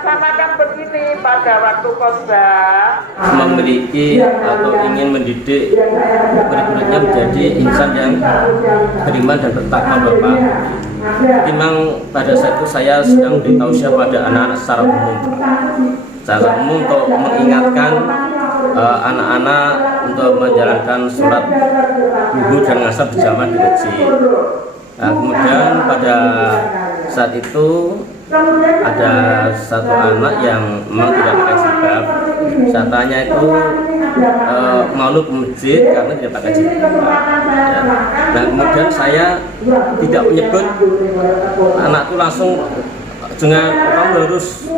laksanakan begini pada waktu khotbah. Memiliki atau ingin mendidik murid-muridnya menjadi insan yang beriman dan bertakwa Bapak. Memang pada saat itu saya sedang ditausiah pada anak-anak secara umum. Secara umum untuk mengingatkan anak-anak untuk menjalankan sholat zuhur dan asar berjamaah di masjid. Nah, kemudian pada saat itu ada satu anak yang memang tidak pakai jilbab. Saya tanya itu malu ke masjid karena tidak pakai jilbab. Ya. Nah, kemudian saya tidak menyebut anak itu langsung dengan kamu harus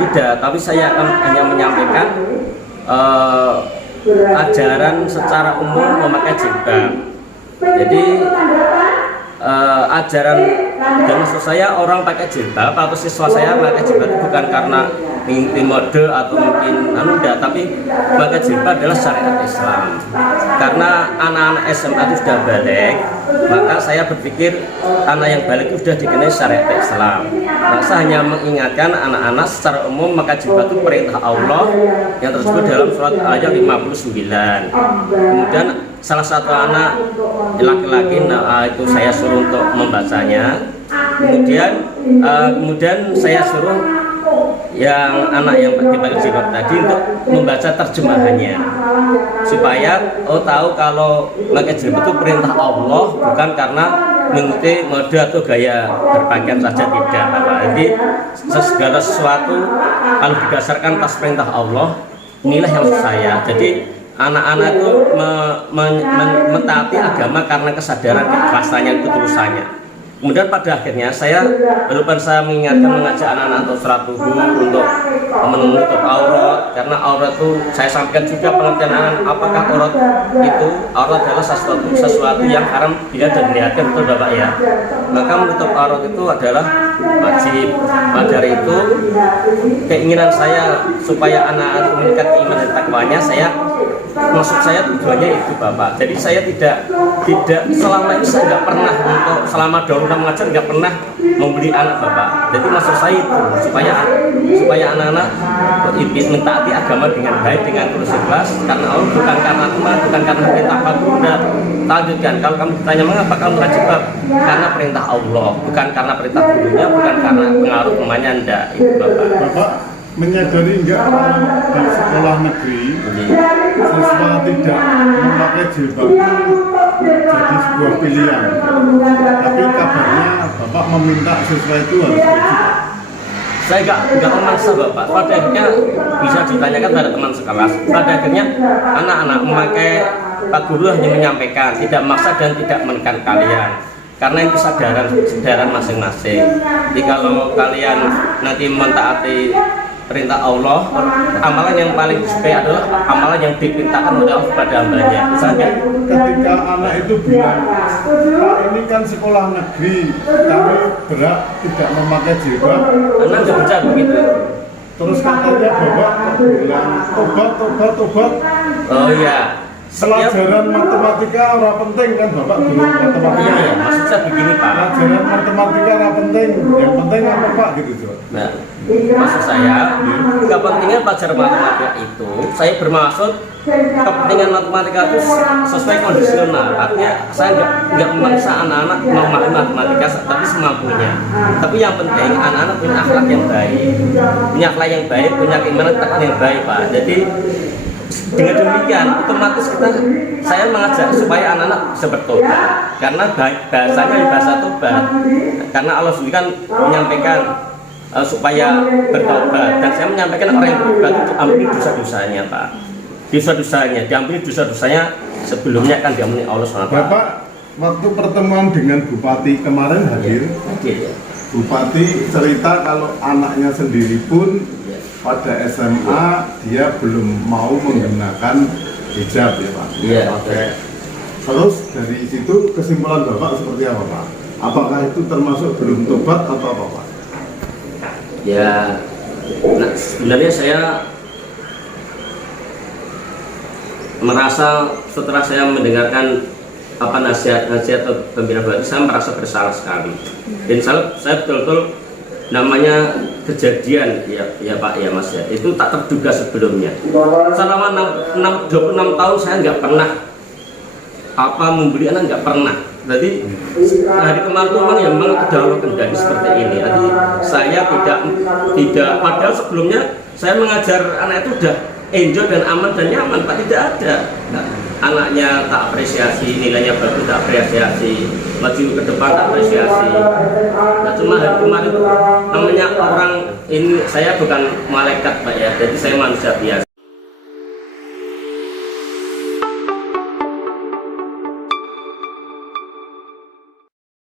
tidak, tapi saya akan hanya menyampaikan ajaran secara umum memakai jilbab. Jadi ajaran dan maksud saya orang pakai jilbab atau siswa saya pakai jilbab itu bukan karena mengikuti mode atau mungkin enggak, tapi pakai jilbab adalah syariat Islam. Karena anak-anak SMA itu sudah balik, maka saya berpikir anak yang balik itu sudah dikenai syariat Islam. Nah, saya hanya mengingatkan anak-anak secara umum maka jilbab itu perintah Allah yang tersebut dalam surat ayat 59. Kemudian salah satu anak laki-laki, itu saya suruh untuk membacanya. Kemudian saya suruh yang anak yang pakai jilbab tadi untuk membaca terjemahannya supaya tahu kalau pakai jilbab itu perintah Allah, bukan karena mengikuti mode atau gaya berpakaian saja, tidak. Jadi segala sesuatu kalau didasarkan atas perintah Allah, inilah yang saya. Jadi anak-anak itu mentaati agama karena kesadaran keikhlasannya itu tulisannya. Kemudian pada akhirnya saya mengingatkan, mengajak anak-anak untuk sholat zuhur, untuk menutup aurat, karena aurat itu saya sampaikan juga pengertian anak, apakah aurat adalah sesuatu yang haram dilihat dan dilihatkan, betul Bapak ya. Maka menutup aurat itu adalah wajib. Pada dari itu keinginan saya supaya anak-anak meningkat iman dan takwanya, maksud saya tujuannya itu Bapak. Jadi saya tidak selama ini saya nggak pernah untuk selama daurah mengajar nggak pernah membeli anak Bapak. Jadi maksud saya itu supaya anak-anak mentaati agama dengan baik, dengan tulus ikhlas karena Allah, bukan karena umat, bukan karena perintah Pak. Lanjutkan, kalau kamu ditanya mengapa kamu jilbab, karena perintah Allah, bukan karena perintah gurunya, bukan karena pengaruh temannya, enggak. Itu Bapak menyadari enggak kalau di sekolah negeri siswa tidak memakai jilbab itu jadi sebuah pilihan, tapi kabarnya Bapak meminta siswa itu harus berjilbab. Saya nggak memaksa Bapak. Pada akhirnya bisa ditanyakan pada teman sekelas. Pada akhirnya anak-anak memakai, Pak Guru hanya menyampaikan, tidak memaksa dan tidak menekan kalian. Karena itu kesadaran masing-masing. Jadi kalau kalian nanti mentaati perintah Allah, amalan yang paling disukai adalah amalan yang diperintahkan oleh Allah kepada hambanya. Misalnya ketika anak itu bilang, Pak ini kan sekolah negeri, kami berat tidak memakai jilbab. Anak nggak baca begitu. Terus katanya Bapak bilang tobat. Oh iya. Pelajaran matematika ora penting kan Bapak guru matematika ya? Maksud saya begini Pak. Pelajaran matematika ora penting, yang penting apa Pak gitu coba. Nah, maksud saya kepentingan pelajaran matematika itu, saya bermaksud kepentingan matematika itu sesuai kondisional. Artinya saya nggak memaksa anak-anak memahami matematika, tapi semampunya. Tapi yang penting anak-anak punya akhlak yang baik, punya keimanan yang baik Pak. Jadi dengan demikian otomatis saya mengajak supaya anak-anak bisa bertobat, karena bahasanya bahasa tobat, karena Allah sendiri kan menyampaikan supaya bertobat, dan saya menyampaikan orang yang bertobat itu diampuni dosa-dosanya Pak, diampuni dosa-dosanya sebelumnya kan diampuni Allah SWT. Bapak waktu pertemuan dengan Bupati kemarin hadir, Bupati cerita kalau anaknya sendiri pun pada SMA dia belum mau menggunakan hijab ya Pak. Iya. Oke. Terus dari situ kesimpulan Bapak seperti apa Pak? Apakah itu termasuk belum tobat atau apa Pak? Ya, nah, sebenarnya saya merasa setelah saya mendengarkan nasihat pembina Bupati, saya merasa bersalah sekali. Dan saya betul-betul namanya kejadian ya Pak ya Mas ya, itu tak terduga sebelumnya. Selama 26 tahun saya nggak pernah membeli anak, nggak pernah. Jadi hari kemarin memang ya memang ada Allah kendali seperti ini. Jadi saya tidak padahal sebelumnya saya mengajar anak itu udah enjoy dan aman dan nyaman Pak, tidak ada. Nah, anaknya tak apresiasi, nilainya bagus tak apresiasi, maju ke depan tak apresiasi. Nah cuma hari kemarin itu namanya orang ini, saya bukan malaikat Pak ya, jadi saya manusia biasa.